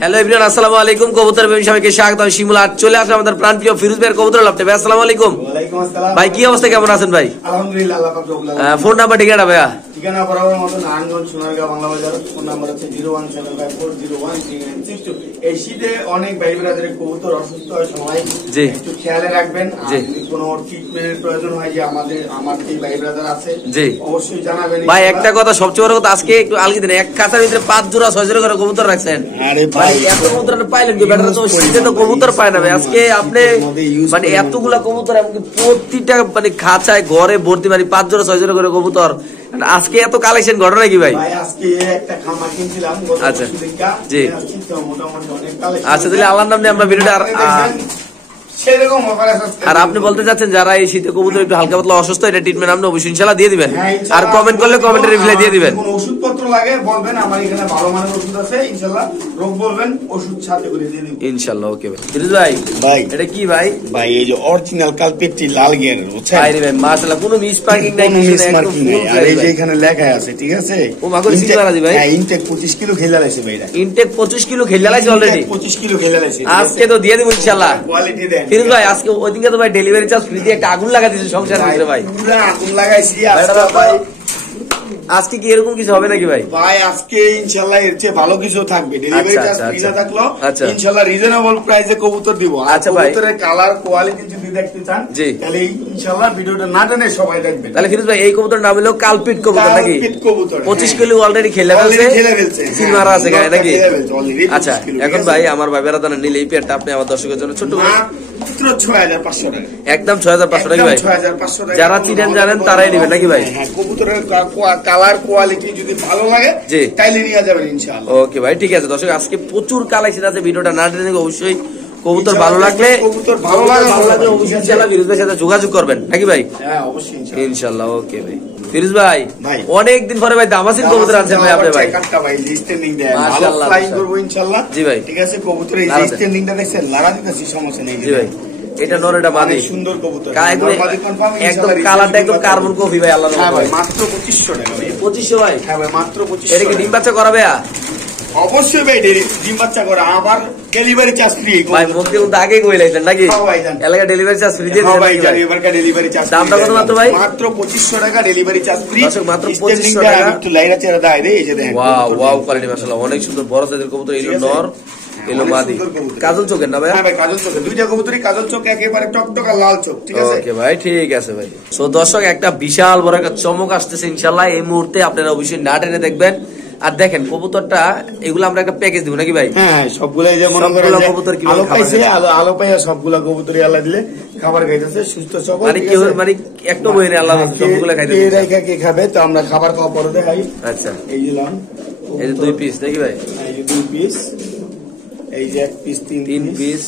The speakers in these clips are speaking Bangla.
হ্যালো এভরিওয়ান, আসসালামু আলাইকুম। কবুতর প্রেমী সবাইকে স্বাগত। আমি শিমুল। আজ চলে আসলাম আমাদের প্রাণপ্রিয় ফিরোজ ভাইয়ের কবুতর লফটে। ভাই আসসালামু আলাইকুম। ওয়ালাইকুম আসসালাম ভাই কি অবস্থা, কেমন আছেন ভাই? আলহামদুলিল্লাহ, আল্লাহ পাক রব্বুল আলামিন। ফোন নাম্বার ঠিকানা ভাইয়া? ঠিকানা বরাবর মতো নারায়ণগঞ্জ সোনারগাঁও বাংলা বাজার। ফোন নাম্বার হচ্ছে 01754013962। এই শীতে অনেক ভাই ব্রাদারের কবুতর অসুস্থ হয়, সময় একটু খেয়ালে রাখবেন। আর যদি কোনো ট্রিটমেন্টের প্রয়োজন হয় যে আমার এই ভাই ব্রাদার আছে, অবশ্যই জানাবেন ভাই। একটা কথা, সবচেয়ে বড় কথা, আজকে একটু আলগি দিন, এক খাঁচার ভিতরে 5 জোড়া 6 জোড়া করে কবুতর রাখছেন। আরে ভাই এত কবুতর পাইলেন কি? বেটা তো শীতে তো কবুতর পায় না ভাই। আজকে আপনি মানে এতগুলা কবুতর, এমনকি প্রতিটা মানে খাঁচায় ঘরে ভর্তি, মানে 5 জোড়া 6 জোড়া করে কবুতর। আজকে এত কালেকশন ঘটনা কি ভাই? আজকে একটা খামার কিনছিলাম। আচ্ছা জি, মোটামুটি অনেক কালেকশন। আচ্ছা তাহলে আল্লাহর নাম নিয়ে আমরা ভিডিওটা আর আপনি বলতে চাচ্ছেন যারা এই শীতে কবুতর একটু হালকা পাতলা অসুস্থ, এটা ট্রিটমেন্ট আপনি অবশ্যই ইনশাআল্লাহ দিয়ে দিবেন। আর কমেন্ট করলে কমেন্টে রিপ্লাই দিয়ে দিবেন। কোন ওষুধপত্র লাগে বলবেন, আমার এখানে ভালো মানের ওষুধ আছে, ইনশাআল্লাহ রোগ বলবেন, ওষুধ সাথে করে দিয়ে দিব ইনশাআল্লাহ। ওকে ভাই। ফিরোজ ভাই, ভাই এটা কি ভাই? ভাই এই যে অরিজিনাল কালপেট্টি লাল গিয়ার, বুঝছেন? আরে ভাই মাশাআল্লাহ, কোনো মিস মার্কিং নাই, কোনো মিস মার্কিং নাই। আর এই যে এখানে লেখা আছে, ঠিক আছে? ও মাগো সিগনাল ভাই। হ্যাঁ, ইনটেক 25 কিলো খেলা লাইছে ভাই। এটা ইনটেক 25 কিলো খেলা লাইছে অলরেডি। 25 কিলো খেলা লাইছে। আজকে তো দিয়ে দিব ইনশাআল্লাহ। কোয়ালিটি দেন ফিরোজ ভাই। আজকে ওইদিকে তো ভাই ডেলিভারি চার্জ ফ্রি দিয়ে একটা আগুন লাগা দিয়েছে সংসারের ভিতরে ভাই। পুরো আগুন লাগাইছি আজকে ভাই। আজকে কি এরকম কিছু হবে নাকি ভাই? ভাই আজকে ইনশাআল্লাহ এর চেয়ে ভালো কিছু থাকবে। ডেলিভারি চার্জ ফ্রি না থাকলো ইনশাআল্লাহ রিজনেবল প্রাইসে কবুতর দিব। আর কবুতরের কালার কোয়ালিটি যদি দেখতে চান তাহলে ইনশাআল্লাহ ভিডিওটা না টেনে সবাই দেখবেন। তাহলে ফিরোজ ভাই এই কবুতর নাম হলো কালপিট কবুতর নাকি? কালপিট কবুতর 25 কিলো অলরেডি খেলে ফেলছে, সিল মারা আছে গায়ে নাকি? আচ্ছা এখন ভাই আমার ভাইয়েরা দানা নিলে এই পেয়ারটা আপনি আমার দর্শকের জন্য ছোট করে মাত্র 6500 টাকা, একদম 6500 টাকা ভাই। 6500 টাকা। যারা চিনেন জানেন তারাই নেবেন নাকি ভাই? হ্যাঁ, কবুতরের কালার কোয়ালিটি যদি ভালো লাগে তাইলে নিয়ে যাবেন ইনশাআল্লাহ। ওকে ভাই ঠিক আছে। দর্শক আজকে প্রচুর কালেকশন আছে, ভিডিওটা না টেনে অবশ্যই কবুতর ভালো লাগলে অবশ্যই ইনশাআল্লাহ ফিরোজ ভাইয়ের সাথে যোগাযোগ করবেন নাকি ভাই? হ্যাঁ অবশ্যই ইনশাআল্লাহ। ওকে ভাই। ফিরোজ ভাই অনেকদিন পরে ভাই দামাসির কবুতর আনছেন ভাই আপনি ভাই। কাটটা ভাই স্ট্যান্ডিং দেন, ভালো ফ্লাইং করব ইনশাআল্লাহ। জি ভাই ঠিক আছে। কবুতরের এই স্ট্যান্ডিংটা দেখছেন, লাগা দিতেছি, সমস্যা নেই। জি ভাই এটা নর, এটা মাদি, সুন্দর কবুতর, একদম কালারটা একদম কার্বন কফি ভাই। আল্লাহ হ্যাঁ ভাই মাত্র 2500 টাকা ভাই। 2500 ভাই? হ্যাঁ ভাই মাত্র 2500। এটা কি ডিম বাচ্চা করাবে? অবশ্যই ভাই ডিম বাচ্চা করা, আবার ডেলিভারি চার্জ ফ্রি ভাই। মুখে কিন্তু আগে কই লাইছেন নাকি? এলাকা ডেলিভারি চার্জ ফ্রি দিয়ে দিবেন ভাই? এবারকার ডেলিভারি চার্জ দামটা কত মাত্র ভাই? মাত্র 2500 টাকা ডেলিভারি চার্জ ফ্রি। মাত্র 2500 টাকা। একটু লাইরা চেরা দাই রে, এই যে দেখেন। ওয়াও ওয়াও কোয়ালিটি মাশাআল্লাহ, অনেক সুন্দর বড় সাইজের কবুতর। এলো নর, এলো মাদি, কাজল চোখের না ভাই? হ্যাঁ ভাই কাজল চোখের, দুইটা কবুতরই কাজল চোখ, একেবারে টকটকা লাল চোখ, ঠিক আছে? ওকে ভাই ঠিক আছে ভাই। সো দর্শক একটা বিশাল বড় একটা চমক আসতেছে ইনশাআল্লাহ এই মুহূর্তে, আপনারা অবশ্যই না টেনে দেখবেন। আর দেখেন কবুতরটা, এগুলো আমরা একটা প্যাকেজ দিব নাকি ভাই? হ্যাঁ সবগুলাই যে মনে করেন কবুতর কি আলো পাইছে, আলো পাইয়া সবগুলা কবুতরই আল্লাহ দিলে খাবার খাইতেছে সুস্থ সবল। মানে কি মানে একটা বইরে আল্লাহ সবগুলা খাইতেছে। কে রাইখা কে খাবে তো আমরা খাবার খাওয়া পরে দেখাই। আচ্ছা এই দিলাম, এই যে 2 পিস নাকি ভাই? এই যে 2 পিস, এই যে 1 পিস, 3 পিস,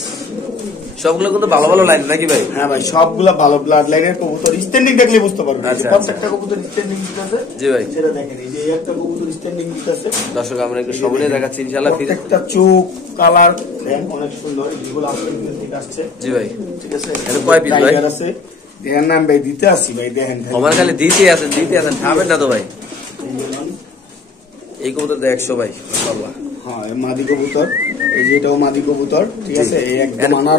সবগুলো কিন্তু ভালো ভালো লাইন নাকি ভাই? হ্যাঁ ভাই সবগুলা ভালো ব্লাড লাইনের কবুতর, স্ট্যান্ডিং দেখলে বুঝতে পারবেন। প্রত্যেকটা কবুতর স্ট্যান্ডিং দিতেছে। জি ভাই সেটা দেখেন, এই যে একটা কবুতর স্ট্যান্ডিং দিতেছে। দর্শক আমরা একটু সামনে দেখাচ্ছি ইনশাআল্লাহ। প্রত্যেকটা চোখ কালার দেন অনেক সুন্দর, যেগুলো আপনাদের থেকে আসছে। জি ভাই ঠিক আছে। এটা কয় পিস ভাই? আছে দেখেন নাম ভাই, দিতে আসি ভাই, দেখেন আমার খালি দিতে আছেন খাবেন না তো ভাই? এই কবুতর 100 ভাই মাশাআল্লাহ। হ্যাঁ মাদি কবুতর, এই যে এটাও মাদি কবুতর, ঠিক আছে? এই একদম আনার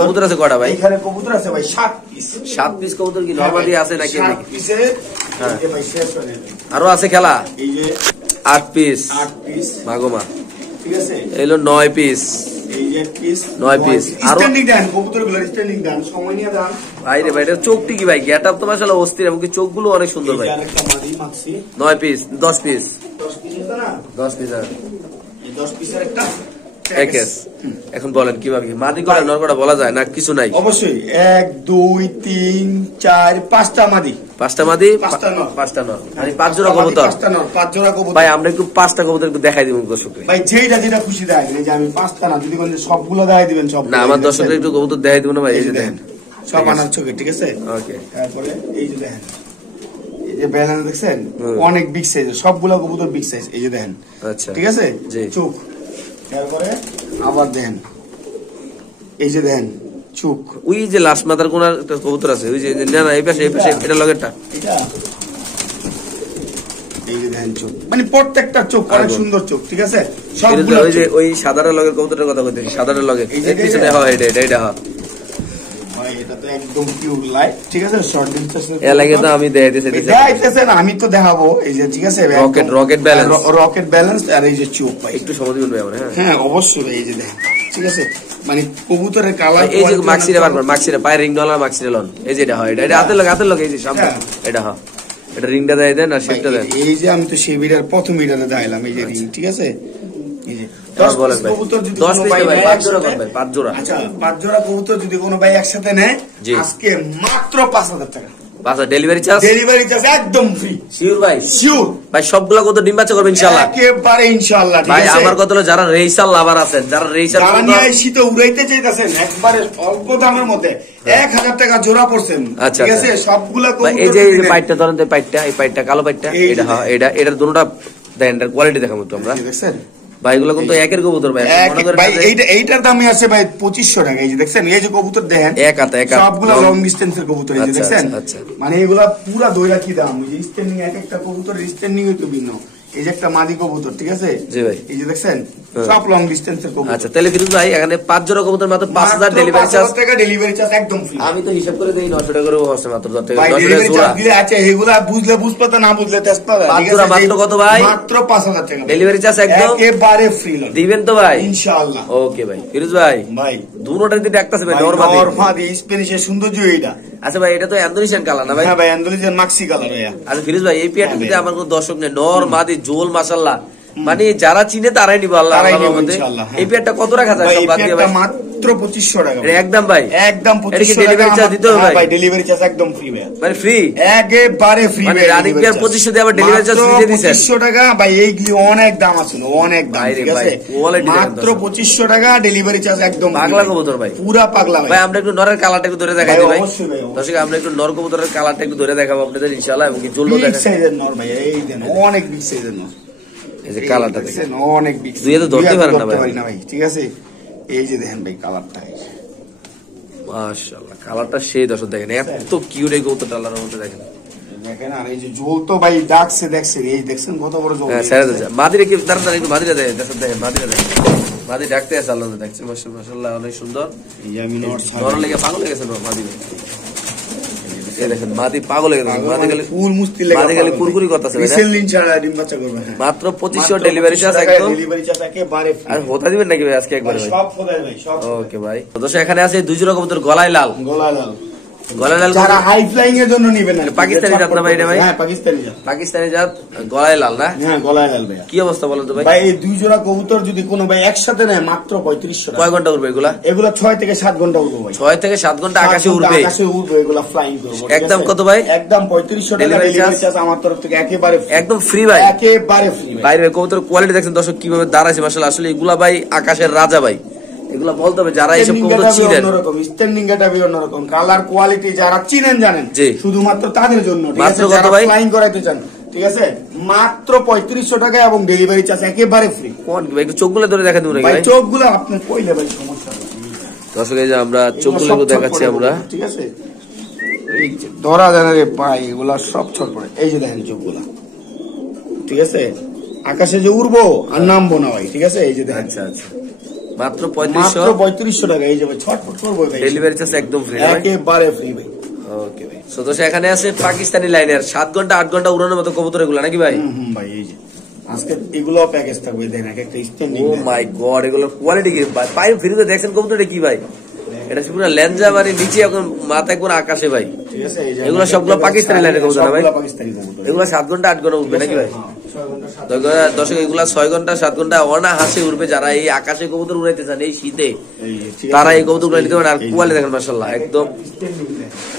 কবুতর আছে কয়টা ভাই? এখানে কবুতর আছে ভাই 7 পিস। 7 পিস কবুতর কি নরমালি আছে নাকি? 7 পিসে এই ভাই শেষ হয়ে যাবে। আরো আছে খেলা? এই যে 8 পিস মাগোমা, ঠিক আছে? এলো 9 পিস, এই যে 1 পিস 9 পিস। আর স্ট্যান্ডিং দেন কবুতরগুলো, স্ট্যান্ডিং দেন, সময় নিয়ে দেন ভাই রে ভাই। এটা চোখটি কি ভাই? গেটআপ তো মাশাআল্লাহ অস্থির, এবং কি চোখগুলো অনেক সুন্দর ভাই। আরেকটা মাদি মাছি 9 পিস, 10 পিস, 10 পিস আছে না? 10 পিস আর এই 10 পিসের একটা প্যাকেজ। এখন বলেন কিভাবে মাদি করে নর করে বলা যায় না কিছু নাই? অবশ্যই 1 2 3 4 5টা মাদি, 5টা মাদি, 5টা নর, মানে 5 জোড়া কবুতর। 5টা নর, 5 জোড়া কবুতর ভাই আমরা একটু 5টা কবুতর একটু দেখাই দিব দর্শককে ভাই, যেটা খুশি দেখাই দিবেন। যে আমি 5টা না, যদি বলেন সবগুলো দেখাই দিবেন সব না, আমার দর্শকদের একটু কবুতর দেখাই দিব না ভাই? এই যে দেখেন সব আনার চোখে, ঠিক আছে? ওকে। তারপরে এই যে দেখেন, এই যে ব্যালেন্স দেখছেন অনেক বিগ সাইজ, সবগুলো কবুতর বিগ সাইজ, এই যে দেখেন। আচ্ছা ঠিক আছে। চোখ, তারপরে আবার দেখেন, এই যে দেখেন চোখ। ওই যে লাস্ট মাথার কোন একটা কবুতর আছে, ওই যে না এই পাশে এটা লগেরটা, এটা এই এই যে দেখেন চোখ, মানে প্রত্যেকটা চোখ অনেক সুন্দর চোখ, ঠিক আছে। সবগুলো ওই যে ওই সাদার লগে কবুতরের কথা কইতেছি, সাদার লগে এই পিছনে হয় এটা ভাই, এটা তো একদম পিওর লাইট, ঠিক আছে। শর্ট ডিসটেন্স এ লাগে তো আমি দেখাইতেছি না, আমি তো দেখাবো। এই যে ঠিক আছে, রকেট ব্যালেন্স আর এই যে চোখ ভাই, একটু সময় দিবেন ভাই আমরা। হ্যাঁ অবশ্যই, এই যে দেখেন, ঠিক আছে। মানে কবুতরের কালার, এই যে মাক্সিরে বারবার মাক্সিরে পায় রিং ডলার মাক্সিরে লন, এই যে এটা হয়, এটা হাতের লগে এই যে সামনে এটা হয়, এটা রিংটা দেয় দেন আর শেপটা দেন। এই যে আমি তো সেই ভিডিওর প্রথম ভিডিওতে দেখাইলাম এই যে রিং, ঠিক আছে। এই যে 10 কবুতর যদি কোনো ভাই 5 জোড়া, আচ্ছা 5 জোড়া কবুতর যদি কোনো ভাই একসাথে নেয়, আজকে মাত্র 5000 টাকা। ডেলিভারি চার্জ একদম ফ্রি। শিওর ভাই? শিওর ভাই, সবগুলা কত ডিম বাচ্চা করবে ইনশাআল্লাহ? একেবারে ইনশাআল্লাহ। ভাই আমার কথা হলো যারা রেইসাল লাভার আছেন, যারা রেইসাল শীতে উড়াইতে চাইতেছেন, একবারে অল্প দামের মধ্যে 1000 টাকা জোড়া পড়ছেন, ঠিক আছে। সবগুলা এই যে পাইটটা ধরেন, পাইটটা এই পাইটটা কালো পাইটটা, এটা হ্যাঁ, এটার দুটোটা দেন, এটার কোয়ালিটি দেখাবো তো আমরা। দেখছেন ভাই, এগুলো কিন্তু একের কবুতর ভাই। ভাই এইটার দামই আছে ভাই 2500 টাকা। এই যে দেখছেন, এই যে কবুতর দেখেন, সবগুলা লং ডিস্টেন্সের কবুতর, এই যে দেখছেন। মানে এগুলা পুরা দইরা কি দাম, এই যে স্ট্যান্ডিং, এক একটা কবুতর স্ট্যান্ডিং তো ভিন্ন। এই যে একটা মাদি কবুতর, ঠিক আছে। জি ভাই, এই যে দেখছেন সব লং ডিস্টেন্সের কবুতর। আচ্ছা, তাহলে ফিরোজ ভাই এখানে 5 জোড়া কবুতর মাত্র 5000 ডেলিভারি চার্জ। 5000 টাকা ডেলিভারি চার্জ একদম ফ্রি। আমি তো হিসাব করে দেই 900 টাকা করে হচ্ছে মাত্র। 900 টাকা জোড়া দিলে আচ্ছা, এগুলা বুঝলে বুঝপাতা, না বুঝলে তেজপাতা, ঠিক আছে। মাত্র কত ভাই? মাত্র 5000 টাকা ডেলিভারি চার্জ একদম একেবারে ফ্রি দিবেন তো ভাই? ইনশাআল্লাহ। ওকে ভাই। ফিরোজ ভাই, দুটোটাই দিতে ডাকতেছে ভাই, নরমাদি স্প্যানিশের সৌন্দর্য এইটা। আচ্ছা ভাই, এটা তো অ্যান্ডোলিশিয়ান কালার না ভাই? হ্যাঁ ভাই, অ্যান্ডোলিশিয়ান মাক্সি কালার ভাইয়া। আচ্ছা ফিরোজ ভাই, এই পিয়াটা দিতে আমার কোনো দর্শক নেই, নরমাদি জোল মাশাআল্লাহ, মানে যারা চিনে তারাই নিব আল্লাহ ইনশাআল্লাহ। এই পেয়ারটা কত রাখা যায় সব বাদ দিয়ে ভাই? মাত্র 2500 টাকা একদম ভাই, একদম 2500 টাকা। ডেলিভারি চার্জ দিতে হবে ভাই? ডেলিভারি চার্জ একদম ফ্রি ভাই, মানে ফ্রি, একেবারে ফ্রি মানে রানিং পেয়ার 2500 দিয়ে আবার ডেলিভারি চার্জ ফ্রি দিয়ে দিছেন। 2500 টাকা ভাই, এইগুলি অনেক দাম আছে, অনেক দাম, ঠিক আছে। মাত্র 2500 টাকা ডেলিভারি চার্জ একদম। পাগলা কবুতর ভাই, পুরা পাগলা ভাই। আমরা একটু নরের কালারটা একটু ধরে দেখাই দিই ভাই। অবশ্যই ভাই, দর্শক আমরা একটু নর কবুতরের কালারটা একটু ধরে দেখাবো আপনাদের ইনশাআল্লাহ, এবং কি জলও দেখাবো। বিগ সাইজের নর ভাই, এই দেন অনেক বিগ সাইজের নর। এই যে কালারটা দেখেন, অনেক বিগ, দুই হাতে ধরতে পারেন না ভাই, ঠিক আছে। এই যে দেখেন ভাই কালারটা, মাশাআল্লাহ কালারটা সেই। দর্শক দেখেন এত কিউট এই কবুতরটা, আল্লাহর মধ্যে দেখেন। দেখেন আর এই যে ঝোল তো ভাই ডাকছে, দেখছেন এই দেখছেন কত বড় ঝোল। হ্যাঁ ছেড়ে দেন, মাদিরে কি তাড়াতাড়ি একটু মাদিরে দেয়, দেখেন মাদিরে দেয়, মাদি ডাকতে আছে, আল্লাহ দেখছে মাশাআল্লাহ অনেক সুন্দর। এই যে আমি নর লেগে পাগল হয়ে গেছে মাদি, এই দেখেন মাদি পাগল হয়ে গেছে, মাদি গেলে ফুল মুস্তি লাগে, মাদি গেলে কুরকুরি করতেছে ভাই। রিসেন্টলি ইনশাআল্লাহ ডিম বাচ্চা করবে। মাত্র 2500 ডেলিভারি চার্জ একদম। ডেলিভারি চার্জ একেবারে ফ্রি। আর হোতা দিবেন নাকি ভাই আজকে একবারে ভাই? সব হোতা ভাই, সব। ওকে ভাই। দর্শক এখানে আছে দুই জোড়া কবুতর, গলায় লাল, যারা হাই ফ্লাইং এর জন্য নেবেন। পাকিস্তানি জাত না ভাই এটা ভাই? হ্যাঁ পাকিস্তানি জাত, পাকিস্তানি জাত, গলায় লাল না? হ্যাঁ গলায় লাল ভাই। কি অবস্থা বলেন তো ভাই? ভাই এই দুই জোড়া কবুতর যদি কোনো ভাই একসাথে নেয়, মাত্র 3500 টাকা। কয় ঘন্টা উড়বে এগুলা? এগুলা 6 থেকে 7 ঘন্টা উড়বে ভাই। 6 থেকে 7 ঘন্টা আকাশে উড়বে, আকাশে উড়বে, এগুলা ফ্লাইং করবে। একদম কত ভাই? একদম 3500 টাকা ডেলিভারি চার্জ আমার তরফ থেকে একেবারে একদম ফ্রি ভাই, একেবারে ফ্রি ভাই। ভাই কবুতর কোয়ালিটি দেখছেন দর্শক কিভাবে দাঁড়াইছে মাশাআল্লাহ। আসলে এগুলা ভাই আকাশের রাজা ভাই, এগুলা বলতে হবে যারা এইসব কবুতর চিনেন। অন্যরকম স্ট্যান্ডিং এটা বি অন্যরকম, কালার কোয়ালিটি যারা চিনেন জানেন, শুধুমাত্র তাদের জন্য, ঠিক আছে। যারা ফ্লাইং করাইতে চান, ঠিক আছে, মাত্র 3500 টাকা এবং ডেলিভারি চার্জ একেবারে ফ্রি। কোন ভাই একটু চোখগুলো ধরে দেখা দিবেন ভাই? চোখগুলো আপনি কইলে ভাই সমস্যা নেই। দর্শক এই যে আমরা চোখগুলো দেখাচ্ছি আমরা, ঠিক আছে। এই যে ধরা জানা রে ভাই, এগুলা সব ছট পড়ে। এই যে দেখেন চোখগুলা, ঠিক আছে। আকাশে যে উড়বো আর নামবো না ভাই, ঠিক আছে। এই যে দেখেন, আচ্ছা আচ্ছা, মাত্র 3500 টাকা। এই যে ভাই ছটফট করবো ভাই, ডেলিভারি চার্জ একদম ফ্রি, একেবারে ফ্রি ভাই। ওকে ভাই। সো দর্শক এখানে আছে পাকিস্তানি লাইনের 7 ঘন্টা 8 ঘন্টা উড়ানোর মতো কবুতর এগুলো নাকি ভাই? ভাই এই যে আজকে এগুলো প্যাকেজ থাকবে, দেখেন এক একটা স্ট্যান্ডিং। ও মাই গড, এগুলো কোয়ালিটি কি ভাই? পাই ফ্রিতে দেখছেন কবুতরটা কি ভাই? এটা পুরো লেঞ্জা মানে নিচে এখন মাথা একবার আকাশে ভাই, ঠিক আছে। এগুলো সবগুলো পাকিস্তানি লাইনের কবুতর না ভাই? পাকিস্তানি কবুতর, এগুলো 7 ঘন্টা 8 ঘন্টা উঠবে নাকি ভাই? দর্শক এগুলা 6 ঘন্টা 7 ঘন্টা অনাহাসে উঠবে। যারা এই আকাশে কবুতর উড়াইতে চান এই শীতে, তারা এই কবুতর গুলো নিতে পারেন। আর কোয়ালিটি দেখেন মাশাআল্লাহ, একদম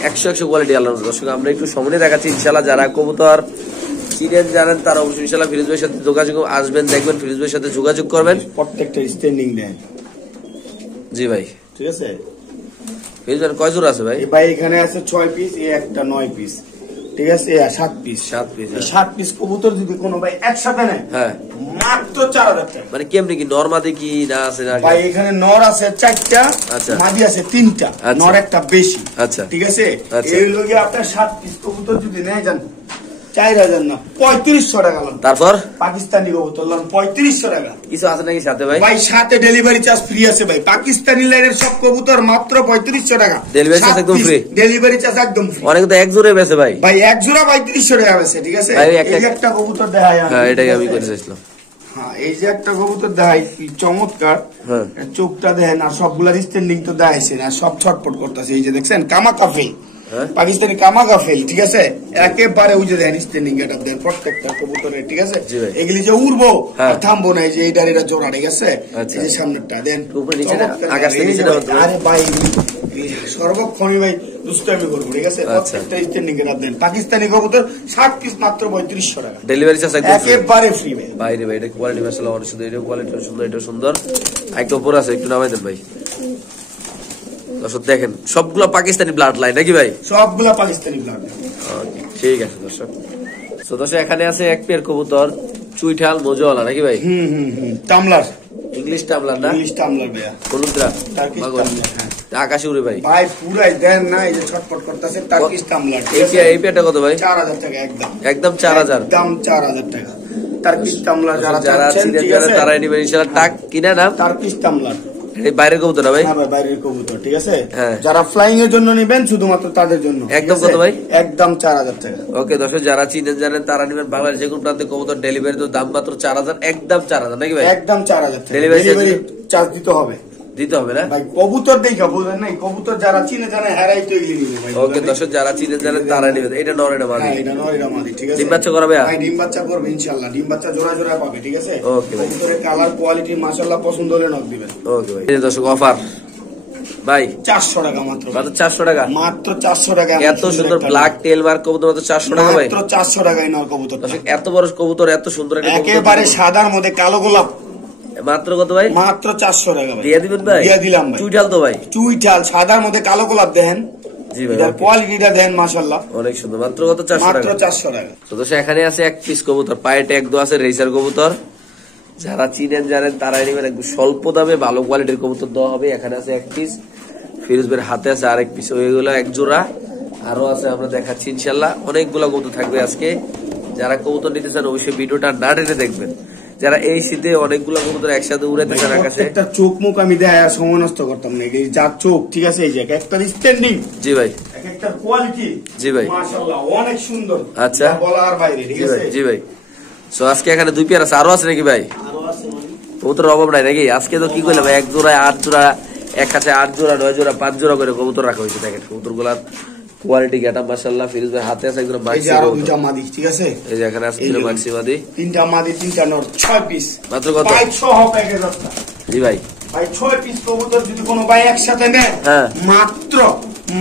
100 কোয়ালিটি। আল্লাহ দর্শক আমরা একটু সামনে দেখাচ্ছি ইনশাআল্লাহ। যারা কবুতর চিনেন জানেন তারা অবশ্যই ইনশাআল্লাহ ফিরোজ ভাইয়ের সাথে যোগাযোগ আসবেন, দেখবেন ফিরোজ ভাইয়ের সাথে যোগাযোগ করবেন। প্রত্যেকটা স্ট্যান্ডিং দেন। জি ভাই, ঠিক আছে। ফিরোজ ভাই কয় জোড়া আছে ভাই? ভাই এখানে আছে 6 পিস, এই একটা 9 পিস, ঠিক আছে। 7 পিস, 7 পিস কবুতর যদি কোনো ভাই একসাথে নেয়, হ্যাঁ মাত্র 4000 টাকা। মানে কেমনি কি নরমাদি কি না আছে না ভাই? এখানে নর আছে 4টা, আচ্ছা, মাদি আছে 3টা, নর একটা বেশি, আচ্ছা, ঠিক আছে। এই লগে আপনার 7 পিস কবুতর যদি নেয় যান 4000 না 3500 টাকা। তারপর পাকিস্তানি কবুতর 3500 টাকা। কিছু আছে নাকি সাথে ভাই? ভাই সাথে ডেলিভারি চার্জ ফ্রি আছে ভাই। পাকিস্তানি লাইনের সব কবুতর মাত্র 3500 টাকা। ডেলিভারি চার্জ একদম ফ্রি। ডেলিভারি চার্জ একদম ফ্রি। অনেক তো এক জোড়া বেচে ভাই। ভাই এক জোড়া 3500 টাকা বেচে, ঠিক আছে? এই একটা কবুতর দেখাই আমি। হ্যাঁ এটাই আমি করতে চাইছিলাম। হ্যাঁ এই যে একটা কবুতর দেখাই, কি চমৎকার। চোখটা দেখেন আর সবগুলার স্ট্যান্ডিং তো দেখাইছে না, সব ছটপট করতেছে। এই যে দেখছেন কামাকাফেল, পাকিস্তানি কামাকাফেল, ঠিক আছে? একেবারে ওই যে দেখেন স্ট্যান্ডিং এটা দেন প্রত্যেকটা কবুতরের, ঠিক আছে? এগুলি যে উড়বো থামবো না, এই যে এইটার এটা জোড়া, ঠিক আছে? এই যে সামনেরটা দেন, আরে ভাই সর্বক্ষণই ভাই দুষ্টামি করবো, ঠিক আছে? প্রত্যেকটা স্ট্যান্ডিং এটা দেন। পাকিস্তানি কবুতর 60 পিস মাত্র 3500 টাকা। ডেলিভারি চার্জ একেবারে ফ্রি ভাই। বাইরে ভাই এটা কোয়ালিটি মাশাআল্লাহ অনেক সুন্দর, এটা কোয়ালিটি সুন্দর, এটা সুন্দর। একটা উপর আছে, একটু নামাই দেন ভাই। দর্শক দেখেন সবগুলা পাকিস্তানি ব্লাড লাইন নাকি ভাই? সবগুলা পাকিস্তানি ব্লাড লাইন। ঠিক আছে দর্শক। তো দর্শক এখানে আছে এক পেয়ার কবুতর চুইঠাল মোজওয়ালা নাকি ভাই? টামলার, ইংলিশ টামলার না? ইংলিশ টামলার ভাইয়া। হলুদরা আকাশে উড়ে ভাই। ভাই পুরাই দেন না, এই যে ছটপট করতেছে টার্কিশ টামলার। এই পেয়ারটা কত ভাই? 4000 টাকা একদম। একদম 4000, একদম 4000 টাকা। টার্কিশ টামলার যারা চিনেন যারা তারাই নেবেন ইনশাআল্লাহ। টাক কিনা নাম টার্কিশ টামলার। এই বাইরের কবুতর না ভাই? হ্যাঁ ভাই বাইরের কবুতর, ঠিক আছে? যারা ফ্লাইং এর জন্য নেবেন শুধুমাত্র তাদের জন্য। একদম কত ভাই? একদম 4000 টাকা। ওকে দর্শক যারা চিনেন জানেন তারা নেবেন। বাংলাদেশ যে কোনো প্রান্তে কবুতর ডেলিভারি তো দাম মাত্র 4000, একদম 4000 নাকি ভাই? একদম 4000 টাকা। ডেলিভারি চার্জ দিতে হবে, দিতে হবে না ভাই? কবুতর দেখা বুঝলেন না, কবুতর যারা চিনে জানে হেরাই তো এগুলি নিবে ভাই। ওকে দর্শক যারা চিনেন জানেন তারা নেবেন। এটা নর, এটা মাদি? এটা নর, এটা মাদি, ঠিক আছে? ডিম বাচ্চা করাবে? ভাই ডিম বাচ্চা করবে ইনশাআল্লাহ। ডিম বাচ্চা জোড়া জোড়া পাবে, ঠিক আছে? ওকে ভাই। কবুতরের কালার কোয়ালিটি মাশাআল্লাহ পছন্দ হলে নক দিবেন। ওকে ভাই। এই দর্শক অফার ভাই 400 টাকা মাত্র। মাত্র 400 টাকা? মাত্র 400 টাকা। এত সুন্দর ব্ল্যাক টেল মার্ক কবুতর মাত্র 400 টাকা ভাই? মাত্র 400 টাকায় নর কবুতর। দর্শক এত বড় কবুতর, এত সুন্দর একটা কবুতর, একেবারে সাদার মধ্যে কালো গোলাপ, মাত্র কত ভাই? মাত্র 400 টাকা ভাই। দিয়ে দিবেন ভাই? দিয়ে দিলাম ভাই। চুইঠাল তো ভাই? চুইঠাল সাদার মধ্যে কালো গোলাপ দেখেন। জি ভাই। এর কোয়ালিটিটা দেখেন মাশাআল্লাহ অনেক সুন্দর। মাত্র কত? 400 টাকা। মাত্র 400 টাকা। তো দর্শক এখানে আছে এক পিস কবুতর, পায়ে ট্যাগ দেওয়া আছে, রেসার কবুতর। যারা চিনেন জানেন তারাই নেবেন। একদম স্বল্প দামে ভালো কোয়ালিটির কবুতর দেওয়া হবে। এখানে আছে এক পিস, ফিরোজ ভাইয়ের হাতে আছে আরেক পিস, ওইগুলো এক জোড়া আরো আছে, আমরা দেখাচ্ছি ইনশাল্লাহ। অনেকগুলো কবুতর থাকবে আজকে। যারা কবুতর নিতে চান অবশ্যই ভিডিওটা না টেনে দেখবেন। যারা এই শীতে অনেকগুলো কবুতর একসাথে উড়াইতে চান আকাশে, একটা চোখ মুখ আমি দেখায় আর সময় নষ্ট করতাম না। এই যার চোখ, ঠিক আছে? এই যে একটা স্ট্যান্ডিং, জি ভাই, একটা কোয়ালিটি, জি ভাই মাশাআল্লাহ অনেক সুন্দর। আচ্ছা বলার বাইরে, ঠিক আছে? জি ভাই। সো আজকে এখানে দুই পেয়ার আছে, আরো আছে নাকি ভাই? আরো আছে কবুতর অভাব নাই নাকি? আজকে তো কি করলাম, এক জোড়ায় 8 জোড়া, এক কাছে 8 জোড়া 9 জোড়া 5 জোড়া করে কবুতর রাখা হয়েছে। দেখেন কবুতর গুলার কোয়ালিটি গেটা মাশাআল্লাহ। ফিরোজ ভাই হাতে আছে একদম মাক্সি, আরো দুইটা মাদি, ঠিক আছে? এই যে এখানে আছে দুটো মাক্সি মাদি, 3টা মাদি 3টা নর, 6 পিস। মাত্র কত? 500 প্যাকেজ আছে। জি ভাই। ভাই 6 পিস কবুতর যদি কোনো ভাই একসাথে নেয়, মাত্র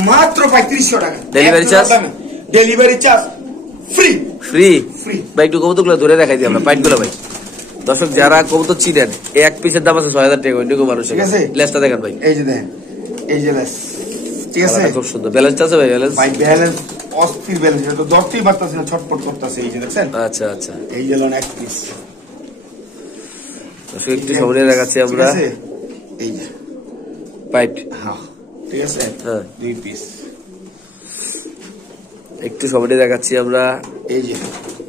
3500 টাকা। Delivery charge? Delivery charge free. Free? Free ভাই। একটু কবুতরগুলো ধরে দেখাই দিই আমরা, পাইটগুলো ভাই। দর্শক যারা কবুতর চিনেন, এক পিসের দাম আছে 6000 টাকা অন্য মানুষ, ঠিক আছে? লেসটা দেখেন ভাই, এই যে দেখেন, এই যে লেস, ঠিক আছে? খুব সুন্দর। ব্যালেন্স আছে ভাই? ব্যালেন্স ভাই ব্যালেন্স অস্থির ব্যালেন্স, এটা তো ধরতেই পারতাছি না, ছটপট করতেছে। এই যে দেখছেন? আচ্ছা আচ্ছা। এই যে লোন এক পিস। দর্শক একটু সামনে দেখাচ্ছি আমরা, এই যে পাইট, হ্যাঁ ঠিক আছে? হ্যাঁ 2 পিস। একটু সামনে দেখাচ্ছি আমরা, এই যে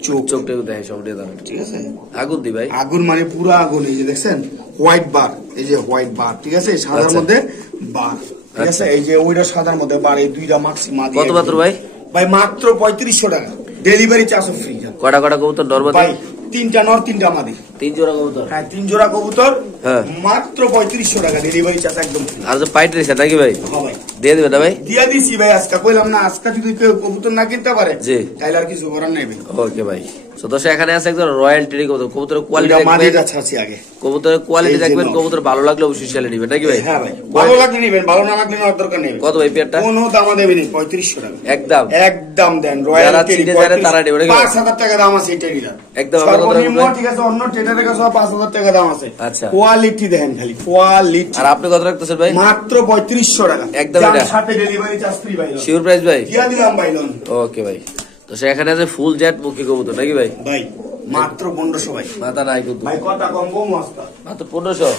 চোখটা দেখে সামনে দাঁড়ান, ঠিক আছে? আগুন দি ভাই, আগুন মানে পুরো আগুন। এই যে দেখছেন হোয়াইট বার, এই যে হোয়াইট বার, ঠিক আছে? সাদার মধ্যে বার, ঠিক আছে? এই যে ওইটা সাদার মধ্যে বার, এই দুইটা মাক্সি মাদি। কত মাত্র ভাই? ভাই মাত্র 3500 টাকা। Delivery charge free. কটা কটা কবুতর নরমাল? ভাই 3টা নর 3টা মাদি, 3 জোড়া কবুতর। হ্যাঁ 3 জোড়া কবুতর, মাত্র 3500 টাকা। ডেলিভারি চার্জ একদম ফ্রি। আর যে পাইট রেছে নাকি ভাই? হ্যাঁ ভাই দিয়ে দিবেন না ভাই? দিয়া দিছি ভাই। আজকে কইলাম না, আজকে যদি কেউ কবুতর না কিনতে পারে, জি, তাইলে আর কিছু করার নাই ভাই। ওকে ভাই। তো দর্শক এখানে আছে একজন রয়্যাল টেরি কবুতর। কবুতরের কোয়ালিটি মাদিটা ছাড়ছি আগে। কবুতরের কোয়ালিটি দেখবেন, কবুতর ভালো লাগলে অবশ্যই সেলে নেবেন নাকি ভাই? হ্যাঁ ভাই, ভালো লাগলে নেবেন, ভালো না লাগলে নেওয়ার দরকার নেই। কত ভাই পেয়ারটা? কোনো দাম দেবেন 3500 টাকা একদম। একদম দেন। রয়্যাল টেরি তারা নেবে 5000 টাকা দাম আছে এই টেরিটার একদম। সর্বনিম্ন, ঠিক আছে? অন্য টেটারের কাছে 5000 টাকা দাম আছে। আচ্ছা, কোয়ালিটি দেখেন খালি, কোয়ালিটি। আর আপনি কত রাখতেছেন ভাই? মাত্র 3500 টাকা একদম। এটা সাথে ডেলিভারি চার্জ ফ্রি ভাই। শিওর প্রাইস ভাই? দিয়া দিলাম ভাই লোন। ওকে ভাই। তো সেখানে আছে ফুল জেট মুখী কবুতর নাকি ভাই? ভাই মাত্র 1500 ভাই। মাথা নাই কিন্তু ভাই, কথা কম কম মস্ত, মাত্র 1500।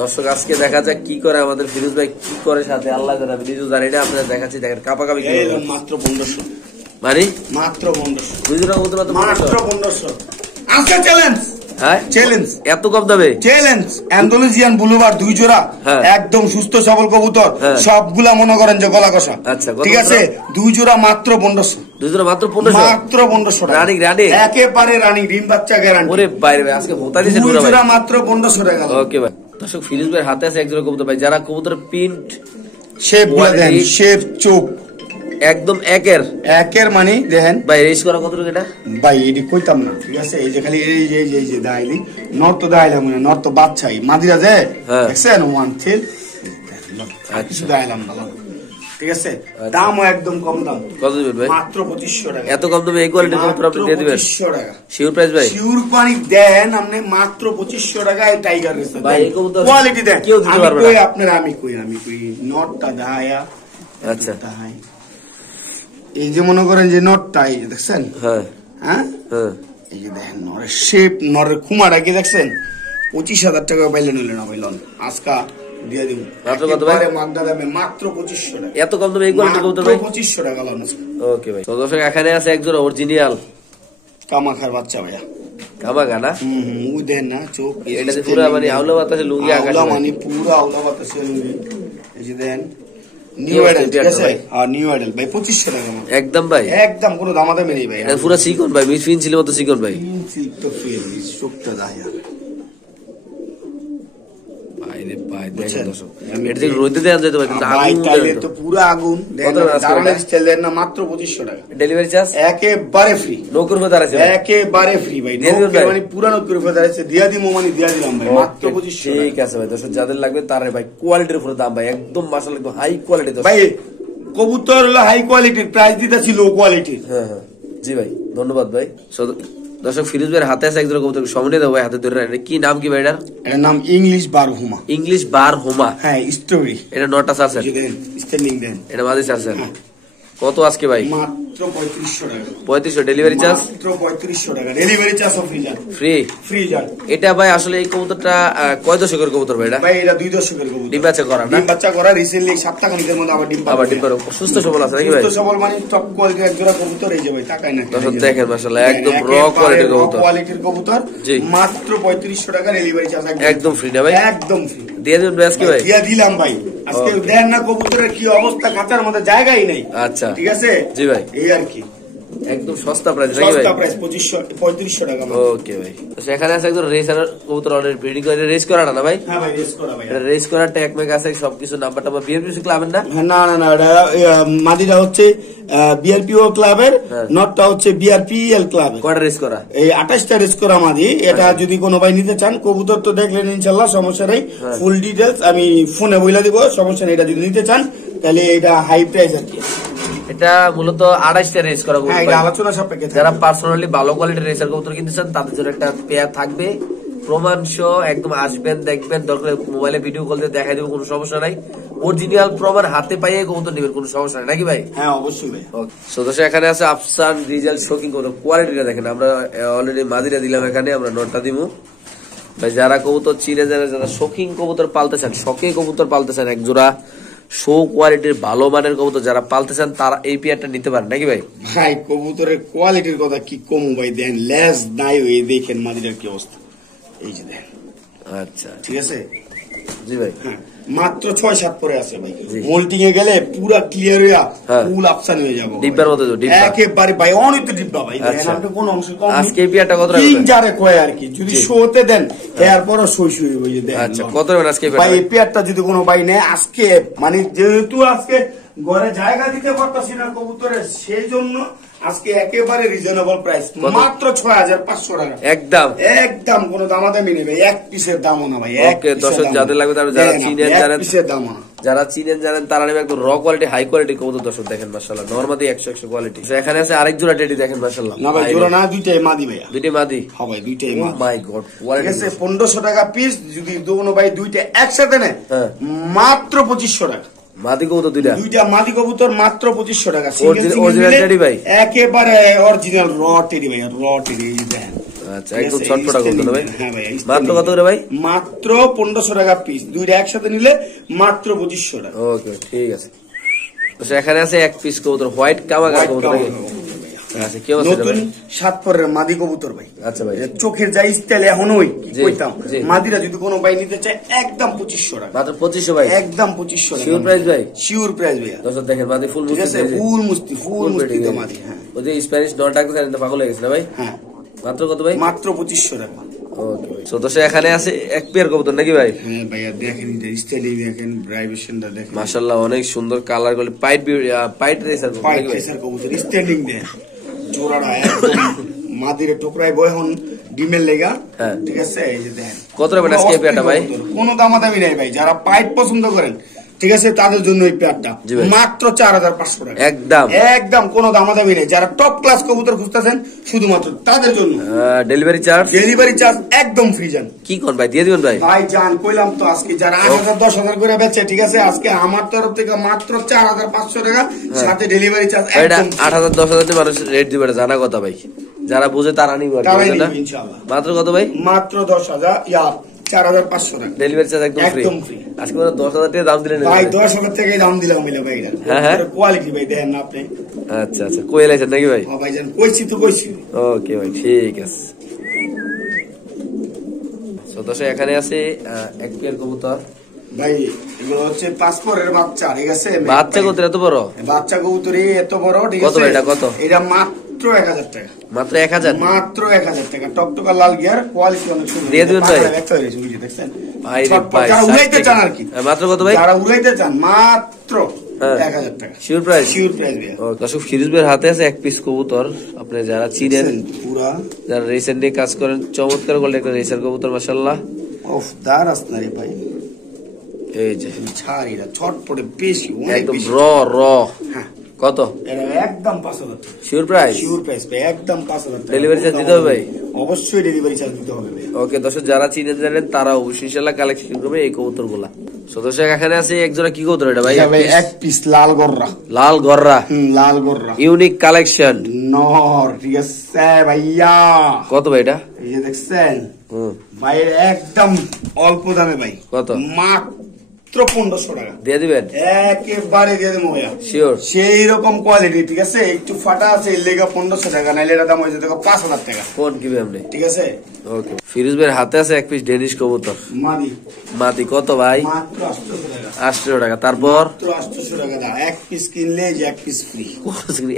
দর্শক আজকে দেখা যাক কি করে আমাদের ফিরোজ ভাই, কি করে সাথে আল্লাহ জানে, আমি নিজেও জানি না। আপনারা দেখাচ্ছি, দেখেন কাপাকাপি। মাত্র 1500। মানে মাত্র 1500 দুই জোড়া কবুতর মাত্র 1500 আজকে চ্যালেঞ্জ। হ্যাঁ চ্যালেঞ্জ এত কম দামে চ্যালেঞ্জ। অ্যান্ডালুজিয়ান ব্লুবার 2 জোড়া একদম সুস্থ সবল কবুতর সবগুলা মনে করেন যে গলা কষা। আচ্ছা ঠিক আছে 2 জোড়া মাত্র 1500 দুই জোড়া মাত্র 1500 মাত্র 1500 টাকা রানিং রানিং একেবারে রানিং ডিম বাচ্চা গ্যারান্টি। ওরে বাইরে ভাই আজকে ভোতা দিয়েছে 2 জোড়া মাত্র 1500 টাকা। ওকে ভাই দর্শক ফিরোজ ভাইয়ের হাতে আছে এক জোড়া কবুতর ভাই যারা কবুতর প্রিন্ট শেপ দেন শেপ চোখ একদম একের মানে দেখেন ভাই রেস করা কত এটা ভাই এটি কইতাম না। ঠিক আছে এই যে খালি এই যে দাইলি নর তো দাইলাম না নর তো বাচ্চাই মাদিরা দে দেখছেন ওয়ান থিল কিছু দাইলাম ভালো। ঠিক আছে দামও একদম কম দাম। কত দিবেন ভাই? মাত্র 2500 টাকা। এত কম দামে এই কোয়ালিটির কবুতর আপনি দিয়ে দিবেন? 2500 টাকা শিওর প্রাইস ভাই? শিওর পানি দেন আপনি মাত্র 2500 টাকায় টাইগার রেস ভাই এই কবুতর কোয়ালিটি দেন কেউ দিতে পারবে না। আমি কই নটটা দায়া। আচ্ছা দাহাই এই যে মনে করেন যে নটটা এই দেখছেন হ্যাঁ হ্যাঁ হ্যাঁ এই যে দেখেন নরের শেপ নরের খুমাটা কি দেখছেন 25000 টাকা পাইলে নিলেন না ভাইলন আজকা দিয়ে দিব মাত্র কত ভাই? মাগদা দামে মাত্র 2500 টাকা। এত কম দামে এই কোয়ালিটির কবুতর ভাই? 2500 টাকা লন। ওকে ভাই তো দর্শক এখানে আছে এক জোড়া অরিজিনাল কামাখার বাচ্চা ভাইয়া কামাগা না ও দেন না চোখ এটা যে পুরো মানে আউলা বাতাসে লুঙ্গি আকাশ মানে পুরো আউলা বাতাসে লুঙ্গি এই যে দেন নিউ আইডল। ঠিক আছে আর নিউ আইডল ভাই 2500 টাকা একদম ভাই একদম কোনো দামাদামি নেই ভাই। এটা পুরো সিকন ভাই মিস ফিন ছিল মতো সিকন ভাই তো ফেল চোখটা দায়া বাইরে ভাই দেখেন দর্শক এটা থেকে রইতে দেন যেতে ভাই কিন্তু ভাই আগুন তাইলে তো পুরো আগুন দেন দাঁড়ানোর স্টাইল দেন না মাত্র 2500 টাকা। ডেলিভারি চার্জ একেবারে ফ্রি নৌকর উপর দাঁড়াইছে একেবারে ফ্রি ভাই মানে পুরো নৌকর উপর দাঁড়াইছে দিয়া দিমো মানে দিয়া দিলাম ভাই মাত্র 2500 ঠিক আছে ভাই দর্শক যাদের লাগবে তারে ভাই কোয়ালিটির উপরে দাম ভাই একদম মাশাআল্লাহ একদম হাই কোয়ালিটি ভাই কবুতর হলো হাই কোয়ালিটির প্রাইস দিতেছি লো কোয়ালিটির। হ্যাঁ হ্যাঁ জি ভাই ধন্যবাদ ভাই। দর্শক ফিরোজ ভাইয়ের হাতে আছে একজন কবুতর সামনে দাও ভাই হাতে ধরে রাখেন কি নাম কি ভাই এটার? এটার নাম ইংলিশ বার হুমা। ইংলিশ বার হোমা হ্যাঁ স্টোরি এটা নটা চার্জের স্ট্যান্ডিং দেন এটা মাঝে চার্জের কত আজকে ভাই? মাত্র 3500 টাকা। 3500 ডেলিভারি চার্জ? মাত্র 3500 টাকা ডেলিভারি চার্জ ফ্রি যান ফ্রি ফ্রি যান। এটা ভাই আসলে এই কবুতরটা কয় দশকের কবুতর ভাই এটা? ভাই এটা 2 দশকের কবুতর ডিম বাচ্চা করা না? ডিম বাচ্চা করা রিসেন্টলি সপ্তাহখানেকের মধ্যে আবার ডিম পারে সুস্থ সবল আছে নাকি ভাই? সুস্থ সবল মানে টপ কোয়ালিটির এক জোড়া কবুতর এই যে ভাই তাকাই না দর্শক দেখেন মাশাআল্লাহ একদম র কোয়ালিটির কবুতর কোয়ালিটির কবুতর মাত্র 3500 টাকা ডেলিভারি চার্জ একদম ফ্রি না ভাই? একদম ফ্রি দিয়ে দিবেন ভাই আজকে ভাই? দিয়ে দিলাম ভাই আজকে দেন না কবুতরের কি অবস্থা খাঁচার মধ্যে জায়গাই নেই। আচ্ছা ঠিক আছে জি ভাই এই আর কি একদম সস্তা প্রাইস নাকি ভাই? সস্তা প্রাইস 3500 টাকা। ওকে ভাই সেখানে আছে একজন রেসার কবুতর অলরেডি ব্রিডিং করে রেস করা না ভাই? হ্যাঁ ভাই রেস করা ভাই এটা রেস করার ট্যাগমেক আছে সবকিছু নাম্বার টাম্বার বিএনপি ক্লাবের না? না না না এটা মাদিটা হচ্ছে বিআরপিও ক্লাবের নটটা হচ্ছে বিআরপিএল ক্লাবের। কয়টা রেস করা? এই 28টা রেস করা মাদি। এটা যদি কোনো ভাই নিতে চান কবুতর তো দেখলেন ইনশাআল্লাহ সমস্যা নেই ফুল ডিটেইলস আমি ফোনে বইলা দিব সমস্যা নেই। এটা যদি নিতে চান তাহলে এটা হাই প্রাইস আর কি। এটা মূলত 28টা রেস করা কবুতর। হ্যাঁ এটা আলোচনা সাপেক্ষে যারা পার্সোনালি ভালো কোয়ালিটির রেসার কবুতর কিনতে চান তাদের জন্য একটা পেয়ার থাকবে প্রমাণ সহ একদম আসবেন দেখবেন দরকার মোবাইলে ভিডিও কল দিয়ে দেখাই দেবো কোনো সমস্যা নাই অরিজিনাল প্রমাণ হাতে পাইয়ে কবুতর নেবেন কোনো সমস্যা নাই নাকি ভাই? হ্যাঁ অবশ্যই ভাই। সদস্য এখানে আছে আফসান রিজাল শোকিং কবুতর কোয়ালিটিটা দেখেন আমরা অলরেডি মাদিরা দিলাম এখানে আমরা নটটা দিব ভাই যারা কবুতর চিনে যারা যারা শোকিং কবুতর পালতে চান শখে কবুতর পালতে চান এক জোড়া শো কোয়ালিটির ভালো মানের কবুতর যারা পালতে চান তারা এই পেয়ারটা নিতে পারেন নাকি ভাই? ভাই কবুতরের কোয়ালিটির কথা কি কম ভাই দেন লেস নাই ওই দেখেন মাদিরার কি অবস্থা এই যে দেন। আচ্ছা ঠিক আছে জি ভাই মাত্র 6-7 পরে আছে ভাই মোল্টিং এ গেলে পুরো ক্লিয়ার হইয়া ফুল আপসান হয়ে যাব ডিব্বার মতো ডিব্বা একেবারে ভাই অনেক তো ডিব্বা ভাই আপনি কোন অংশ কম আজকে এই পেয়ারটা কত টাকা? 3-4 কয় আর কি যদি শোতে দেন এরপরও সই হয়ে যায়। আচ্ছা কত টাকা আজকে ভাই এই পেয়ারটা যদি কোনো ভাই নেয় আজকে মানে যেহেতু আজকে ঘরে জায়গা দিতে পারতাছি না কবুতরের সেই জন্য আজকে একেবারে রিজনেবল প্রাইস মাত্র 6500 টাকা একদম একদম কোনো দামাদামি নেই ভাই এক পিসের দামও না ভাই। ওকে দর্শক যাদের লাগবে তারা যারা চিনেন জানেন পিসের দামও না যারা চিনেন জানেন তারা নেবে একদম র কোয়ালিটি হাই কোয়ালিটি কবুতর দর্শক দেখেন মাশাআল্লাহ নরমালি 100 কোয়ালিটি। এখানে আছে আরেক জোড়া টেডি দেখেন মাশাআল্লাহ। না ভাই জোড়া না দুইটাই মাদি ভাইয়া দুইটাই মাদি? হ্যাঁ ভাই দুইটাই মাদি। মাই গড কোয়ালিটি আছে 1500 টাকা পিস যদি কোনো ভাই দুইটা একসাথে নেয় মাত্র 2500 টাকা। মাদি কবুতর দুইটা মাদি কবুতর মাত্র 2500 টাকা অরিজিনাল টেডি ভাই একেবারে অরিজিনাল র টেডি ভাই র টেডি দেন। আচ্ছা একদম ছটফটা কবুতর ভাই। হ্যাঁ ভাই মাত্র কত করে ভাই? মাত্র 1500 টাকা পিস দুইটা একসাথে নিলে মাত্র 2500 টাকা। ওকে ঠিক আছে। এখানে আছে এক পিস কবুতর হোয়াইট কামাগা কবুতর আচ্ছা কি অবস্থা নতুন 7 পরের মাদি কবুতর ভাই। আচ্ছা ভাই চোখের যা স্টাইল এখনো ওই কি কইতাম, মাদিরা যদি কোনো ভাই নিতে চায় একদম 2500 টাকা, মাত্র 2500 ভাই, একদম 2500 টাকা শিওর প্রাইস ভাই, শিওর প্রাইস ভাই। দর্শক দেখেন মাদি ফুল ঠিক আছে, ফুল মুস্তি তো মাদি। হ্যাঁ ওই যে স্প্যানিশ ডনটা কিন্তু পাগল হয়ে গেছে না ভাই। হ্যাঁ মাত্র কত ভাই? মাত্র 2500 টাকা। ওকে ভাই, তো দর্শক এখানে আছে এক পেয়ার কবুতর নাকি ভাই? হ্যাঁ ভাইয়া দেখেন এটা স্টাইল, দেখেন ভাইব্রেশনটা দেখেন মাশাআল্লাহ অনেক সুন্দর কালার গুলো, পাইট রেসার কবুতর স্টাইলিং দেন জোড়াটা একদম মাদিরে টুকরায় বয় হন ডিমের লেগা। হ্যাঁ ঠিক আছে, এই যে দেখেন কত রাখবেন আজকে এই পেয়ারটা ভাই? কোনো দামাদামি নাই ভাই, যারা পাইট পছন্দ করেন ঠিক আছে তাদের জন্য এই পেয়ারটা মাত্র 4500 টাকা, একদম একদম কোনো দামাদামি নেই। যারা টপ ক্লাস কবুতর খুঁজতেছেন শুধুমাত্র তাদের জন্য। ডেলিভারি চার্জ একদম ফ্রি যান। কি কোন ভাই দিয়ে দিবেন ভাই? ভাই জান কইলাম তো আজকে যারা 8000 10000 করে বেচে ঠিক আছে, আজকে আমার তরফ থেকে মাত্র 4500 টাকা, সাথে ডেলিভারি চার্জ একদম। 8000 10000 মানুষ রেট দিবে না, জানা কথা ভাই, যারা বুঝে তারা নিবে ইনশাআল্লাহ। মাত্র কত ভাই? মাত্র 10000 ইয়া 4500 টাকা, ডেলিভারি চার্জ একদম ফ্রি। আজকে 10000 টাকা দাম দিলেন ভাই, 10000 টাকাই দাম দিলাম মিলে ভাই। হ্যাঁ কোয়ালিটি ভাই দেখেন না আপনি। আচ্ছা আচ্ছা কই লাইছেন নাকি ভাই? ভাই জান কইছি তো কইছি। ওকে ভাই ঠিক আছে। তো দর্শক এখানে আছে এক পেয়ার কবুতর ভাই, এগুলো হচ্ছে 5 পরের বাচ্চা। ঠিক আছে, বাচ্চা কবুতর এত বড়, বাচ্চা কবুতরই এত বড়। ঠিক আছে, কত এটা কত? এটা মাত্র 1000 টাকা, মাত্র 1000, মাত্র 1000 টাকা। টকটকা লাল গিয়ার, কোয়ালিটি অনেক সুন্দর। দিয়ে দিবেন ভাই? দেখছেন ভাই রে ভাই, যারা উড়াইতে চান আর কি। মাত্র কত ভাই? যারা উড়াইতে চান মাত্র 1000 টাকা, শিওর প্রাইস, শিওর প্রাইস ভাই। ও দর্শক ফিরোজ ভাইয়ের হাতে আছে এক পিস কবুতর, আপনি যারা চিনেন, পুরা যারা রেসার নিয়ে কাজ করেন, চমৎকার করলে একটা রেসার কবুতর মাশাআল্লাহ। ওফ দারাস না রে ভাই, এই যে ছাড়িরা ছটপটে বেশি, অনেক একদম বেশি। র হ্যাঁ কত? এটা একদম 5000 টাকা, শিওর প্রাইস, শিওর প্রাইস ভাই, একদম 5000 টাকা। ডেলিভারি চার্জ দিতে হবে ভাই? অবশ্যই ডেলিভারি চার্জ দিতে হবে ভাই। ওকে দর্শক যারা চিনে জানেন তারা অবশ্যই ইনশাআল্লাহ কালেকশন করবে এই কবুতর গুলা। দর্শক এখানে আছে এক জোড়া কি কবুতর এটা ভাই? এক পিস লাল গররা, লাল গররা, লাল গররা, ইউনিক কালেকশন নর। ঠিক আছে ভাইয়া, কত ভাই এটা? এই যে দেখছেন ভাই, একদম অল্প দামে ভাই। কত? মাত্র 1500 টাকা দিয়ে দিবেন, একেবারে দিয়ে দেবো ভাইয়া, শিওর। সেই রকম কোয়ালিটি। ঠিক আছে, একটু ফাটা আছে এর লেগা 1500 টাকা, নাইলে এটা দাম হয়েছে দেখো 5000 টাকা। কোন কিবে আপনি? ঠিক আছে, ওকে ফিরোজ ভাইয়ের হাতে আছে এক পিস ডেনিশ কবুতর মাদি। মাদি কত ভাই? মাত্র 800 টাকা, 800 টাকা। তারপর মাত্র 800 টাকা দাও, এক পিস কিনলে যে এক পিস ফ্রি।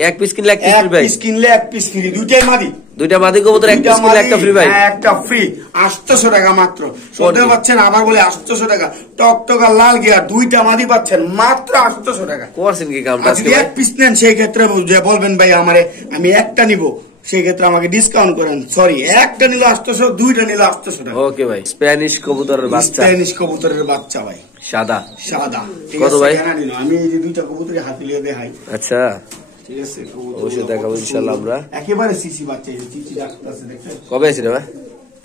এক পিস কিনলে এক পিস ফ্রি ভাই? পিস কিনলে এক পিস ফ্রি, দুইটাই মাদি, দুইটা মাদি কবুতর এক পিস কিনলে একটা ফ্রি ভাই? একটা ফ্রি, 800 টাকা মাত্র। শুনতে পাচ্ছেন, আবার বলে 800 টাকা। টকটকা লাল গিয়ার দুইটা মাদি পাচ্ছেন মাত্র 800 টাকা। করছেন কি কামটা? যদি এক পিস নেন সেই ক্ষেত্রে বলবেন ভাই আমারে আমি একটা নিব, সেই ক্ষেত্রে আমাকে ডিসকাউন্ট করেন। সরি, একটা নিল 800, দুইটা নিল 800 টাকা। ওকে ভাই, স্প্যানিশ কবুতরের বাচ্চা, স্প্যানিশ কবুতরের বাচ্চা ভাই, সাদা সাদা। কত ভাই? আমি এই যে দুইটা কবুতরের হাতে লিয়ে দেখাই। আচ্ছা ঠিক আছে, অবশ্যই দেখাবো ইনশাআল্লাহ আমরা। একেবারে সিসি বাচ্চা, এই যে চিচি ডাকতেছে দেখছেন? কবে আছে রে ভাই?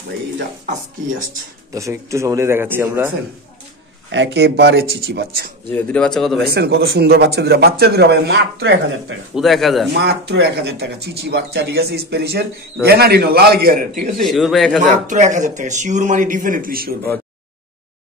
ভাই এটা আজকেই আসছে। দর্শক একটু সময় নিয়ে দেখাচ্ছি আমরা। একেবারে চিচি বাচ্চা, জি দুটো বাচ্চা কত ভাই? কত সুন্দর বাচ্চা দুটা, বাচ্চা দুটা ভাই মাত্র 1000 টাকা, পুরো 1000, মাত্র 1000 টাকা। চিচি বাচ্চা, ঠিক আছে, স্প্যানিশের গ্যানাডিনো লাল গিয়ারের। ঠিক আছে, শিওর ভাই 1000, মাত্র 1000 টাকা। শিওর মানে ডেফিনেটলি শিওর।